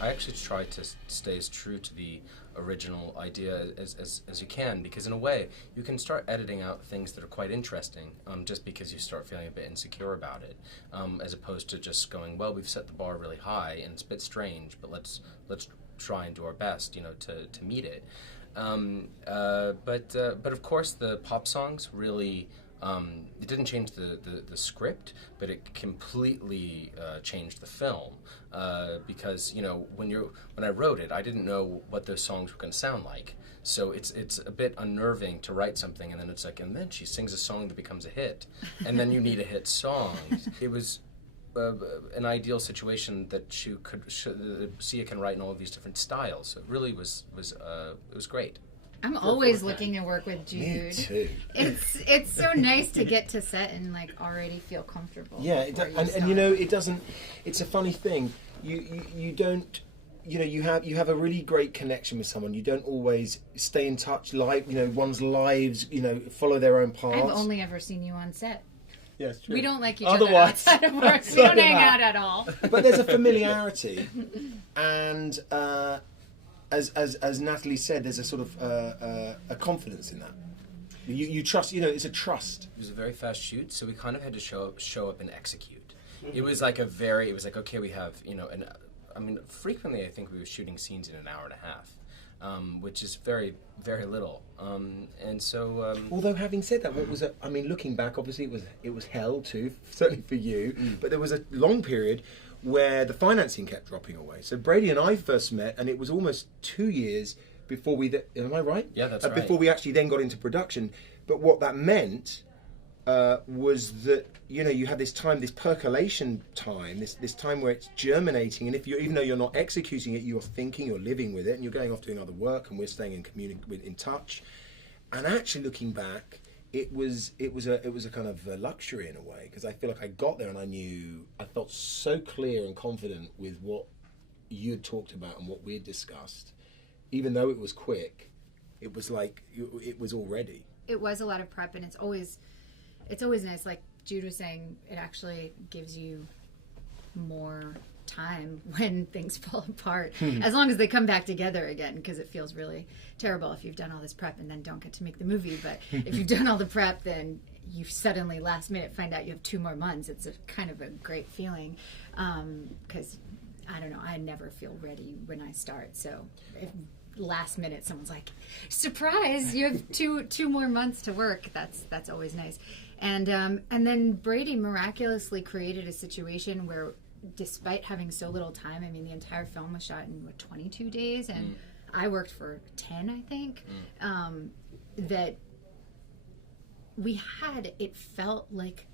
I actually try to stay as true to the original idea as you can, because in a way you can start editing out things that are quite interesting just because you start feeling a bit insecure about it, as opposed to just going, well, we've set the bar really high and it's a bit strange, but let's try and do our best, to meet it. But of course the pop songs really. It didn't change the script, but it completely changed the film because when I wrote it, I didn't know what those songs were going to sound like. So it's a bit unnerving to write something and then it's like, and then she sings a song that becomes a hit, and then you need a hit song. It was an ideal situation that Sia can write in all of these different styles. So it really was great. I'm always looking to work with Jude. Me too. It's so nice to get to set and already feel comfortable. Yeah, it doesn't. It's a funny thing. You don't. You have a really great connection with someone. You don't always stay in touch. One's lives. Follow their own paths. I've only ever seen you on set. Yeah, it's true. We don't like each other outside of work. We don't hang out at all. But there's a familiarity, and. As Natalie said, there's a sort of a confidence in that. You trust. It's a trust. It was a very fast shoot, so we kind of had to show up and execute. Mm-hmm. It was like okay, we have frequently I think we were shooting scenes in an hour and a half, which is very, very little. And so. Although having said that, looking back, obviously it was hell too, certainly for you. But there was a long period where the financing kept dropping away. So Brady and I first met, and it was almost 2 years before we... am I right? Yeah, that's right. Before we actually then got into production. But what that meant was that, you have this time, this percolation time, this time where it's germinating, and even though you're not executing it, you're thinking, you're living with it, and you're going off doing other work, and we're staying in touch. And actually looking back, it was a kind of a luxury in a way, because I feel like I got there and I felt so clear and confident with what you had talked about and what we had discussed. Even though it was quick, it was like it was all ready. It was a lot of prep, and it's always nice. Like Jude was saying, it actually gives you more time when things fall apart, as long as they come back together again, because it feels really terrible if you've done all this prep and then don't get to make the movie. But if you've done all the prep, then you suddenly last minute find out you have 2 more months. It's a kind of a great feeling, because I don't know, I never feel ready when I start. So if last minute someone's like, surprise, you have two more months to work, that's always nice. And then Brady miraculously created a situation where, despite having so little time, the entire film was shot in 22 days, and I worked for 10, I think. That we had, it felt like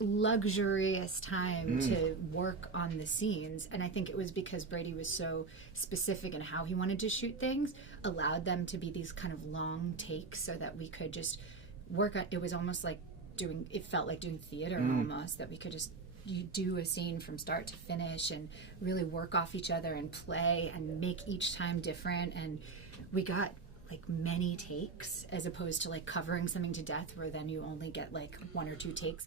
luxurious time to work on the scenes, and I think it was because Brady was so specific in how he wanted to shoot things, allowed them to be these kind of long takes so that we could just work on. It was almost like it felt like doing theater almost, that we could just do a scene from start to finish and really work off each other and play and make each time different. And we got many takes, as opposed to covering something to death where then you only get 1 or 2 takes.